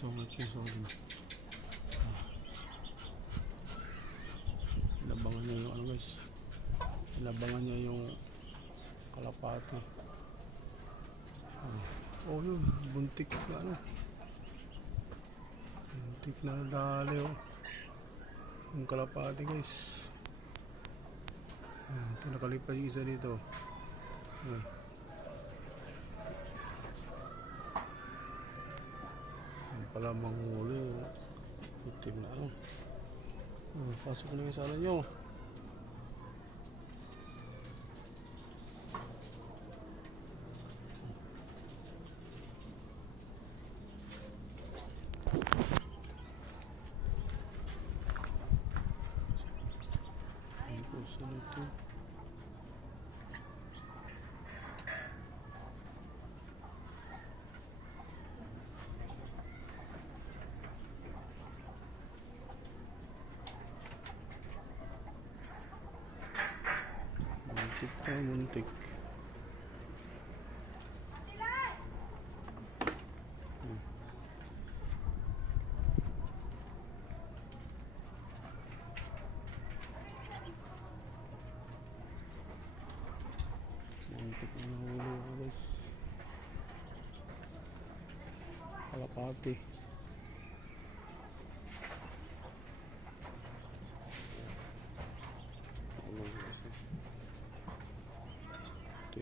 oh, may puso din. Inabangan niya yung ano guys. Inabangan niya yung kalapati. Oh yun, buntik na ano. Buntik na nadali oh. Yung kalapati guys. Ito nakalipad yung isa dito. Ah. Manghuli. oh. Itim na ano. Pasok na yung sana nyo. Muntik na muntik. Muntik na nahuli ako guys. Kalapati. Ano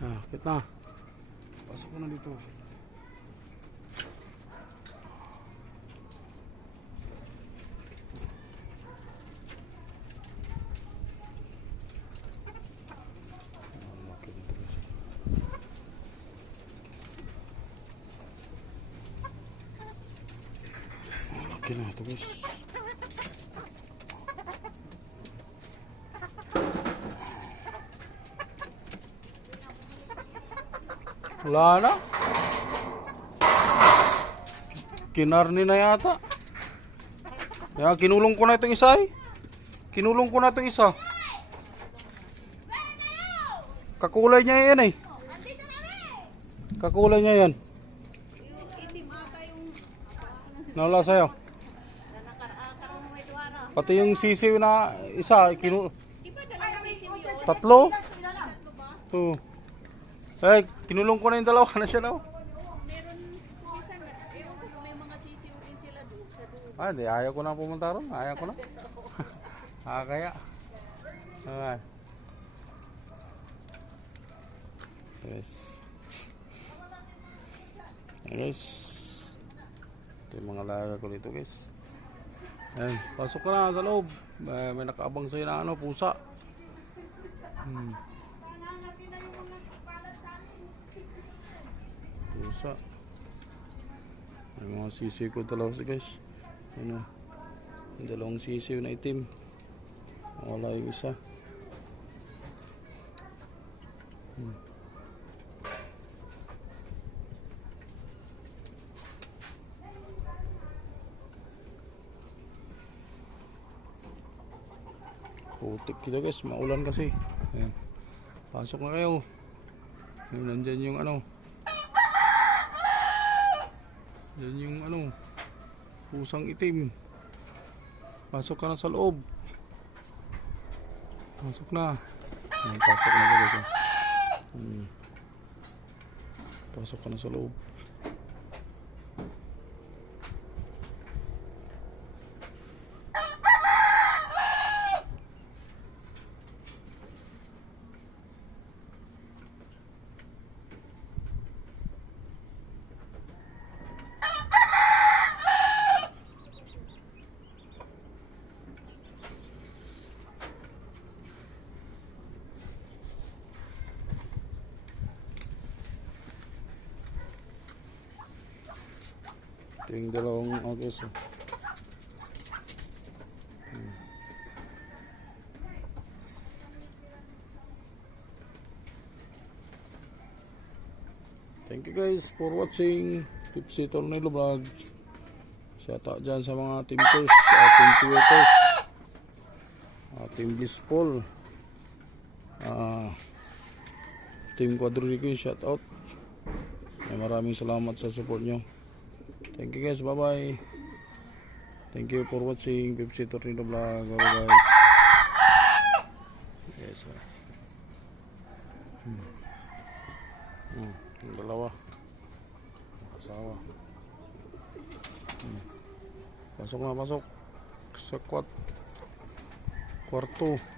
Ah, kita. Pasok ko na dito. Ah, laki nito guys. Ah, laki na ito guys. Wala na. Kinarni na yata. Kaya kinulong ko na itong isa eh. Kinulong ko na itong isa. Kakulay niya yan eh. Kakulay niya yan. Nala sa'yo. Pati yung sisiw na isa, kinu... Tatlo? Oo. Eh, kinulong ko na yung dalawa na siya daw. Meron, minsan, ewan ko kung may mga sisiw din sila doon sa doon. Ah, di ayaw ko na pumunta ron. Ayaw ko na. ah, kaya. Ah. Yes. Guys. Ito yung mga laga ko dito, guys. Ayan, pasok ka na sa loob. May, may nakaabang sa'yo na ano, pusa. Hmm. Pusa. May mga sisiw ko dalawa sa guys. Ano? Yung dalawang sisiw na itim. Wala yung isa. Hmm. Putik kita guys, maulan kasi. Ayan. Pasok na kayo. Ayan, nandyan yung ano. Yan yung ano. Pusang itim. Pasok ka na sa loob. Pasok na. Pasok na ah. Hmm. Pasok ka na sa loob. Ito yung dalawang okay so. Thank you guys for watching Tipsy Tornado Vlog. Shout out dyan sa mga team creators, uh, team Blissful, uh, team Quadrico, shout out. Ay, maraming salamat sa support nyo. Thank you guys, bye bye. Thank you for watching Tipsy Tornado Vlog. Bye bye. Yes, sir. Hmm. Hmm. Yung dalawa. Asawa. Hmm. Pasok.